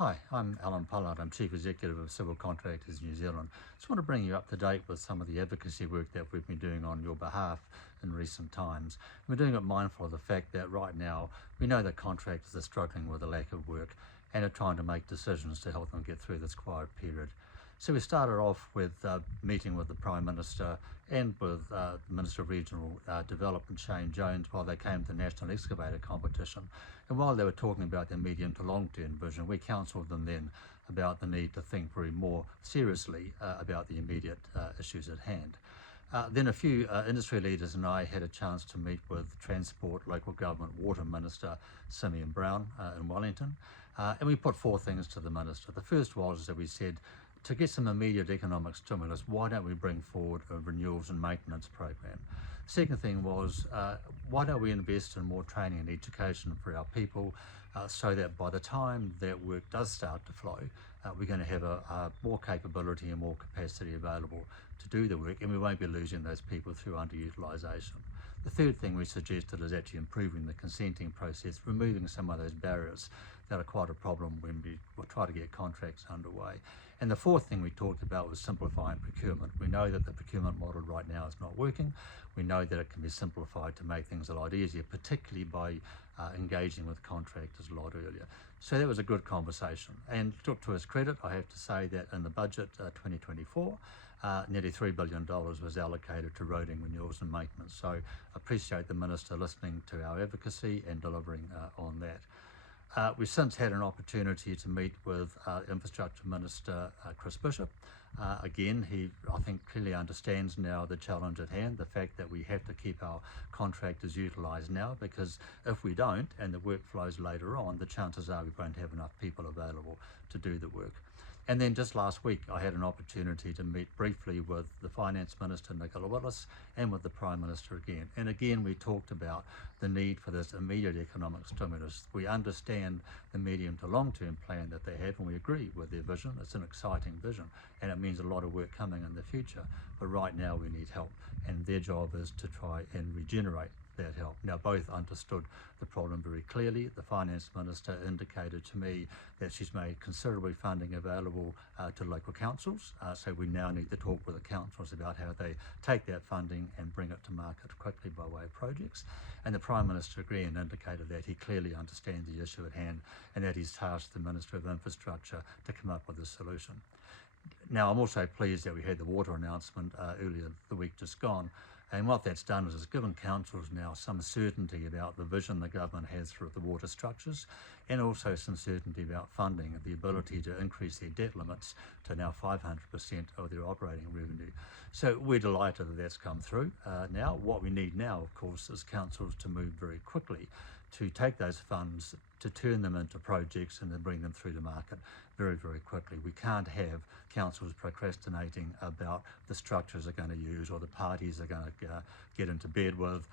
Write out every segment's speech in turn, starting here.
Hi, I'm Alan Pollard. I'm Chief Executive of Civil Contractors New Zealand. Just want to bring you up to date with some of the advocacy work that we've been doing on your behalf in recent times. We're doing it mindful of the fact that right now we know that contractors are struggling with a lack of work and are trying to make decisions to help them get through this quiet period. So we started off with meeting with the Prime Minister and with the Minister of Regional Development, Shane Jones, while they came to the National Excavator Competition. And while they were talking about their medium to long-term vision, we counselled them then about the need to think very more seriously about the immediate issues at hand. Then a few industry leaders and I had a chance to meet with Transport, Local Government, Water Minister Simeon Brown in Wellington, and we put four things to the Minister. The first was that we said, to get some immediate economic stimulus, why don't we bring forward a renewals and maintenance program? Second thing was, why don't we invest in more training and education for our people so that by the time that work does start to flow, we're going to have a more capability and more capacity available to do the work, and we won't be losing those people through underutilisation. The third thing we suggested is actually improving the consenting process, removing some of those barriers that are quite a problem when we try to get contracts underway. And the fourth thing we talked about was simplifying procurement. We know that the procurement model right now is not working. We know that it can be simplified to make things a lot easier, particularly by engaging with contractors a lot earlier. So that was a good conversation. And to his credit, I have to say that in the budget 2024, nearly $3 billion was allocated to roading renewals and maintenance. So I appreciate the Minister listening to our advocacy and delivering on that. We've since had an opportunity to meet with Infrastructure Minister Chris Bishop. Again, he, I think, clearly understands now the challenge at hand, the fact that we have to keep our contractors utilised now, because if we don't and the work flows later on, the chances are we won't have enough people available to do the work. And then just last week, I had an opportunity to meet briefly with the Finance Minister, Nicola Willis, and with the Prime Minister again. And again, we talked about the need for this immediate economic stimulus. We understand the medium to long-term plan that they have, and we agree with their vision. It's an exciting vision, and it means a lot of work coming in the future. But right now, we need help, and their job is to try and regenerate that help. Now, both understood the problem very clearly. The Finance Minister indicated to me that she's made considerable funding available to local councils, so we now need to talk with the councils about how they take that funding and bring it to market quickly by way of projects. And the Prime Minister again indicated that he clearly understands the issue at hand and that he's tasked the Minister of Infrastructure to come up with a solution. Now, I'm also pleased that we had the water announcement earlier the week just gone. And what that's done is it's given councils now some certainty about the vision the government has for the water structures, and also some certainty about funding and the ability to increase their debt limits to now 500% of their operating revenue. So we're delighted that that's come through. Now, what we need now, of course, is councils to move very quickly to take those funds, to turn them into projects and then bring them through the market very, very quickly. We can't have councils procrastinating about the structures they're going to use or the parties they're going to get into bed with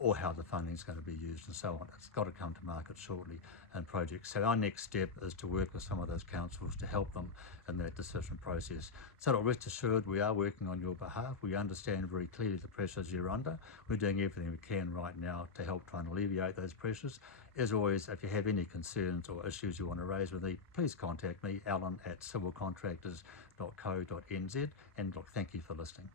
or how the funding is going to be used and so on. It's got to come to market shortly in projects. So our next step is to work with some of those councils to help them in that decision process. So rest assured, we are working on your behalf. We understand very clearly the pressures you're under. We're doing everything we can right now to help try and alleviate those pressures. As always, if you have any concerns or issues you want to raise with me, please contact me, Alan at civilcontractors.co.nz, and look, thank you for listening.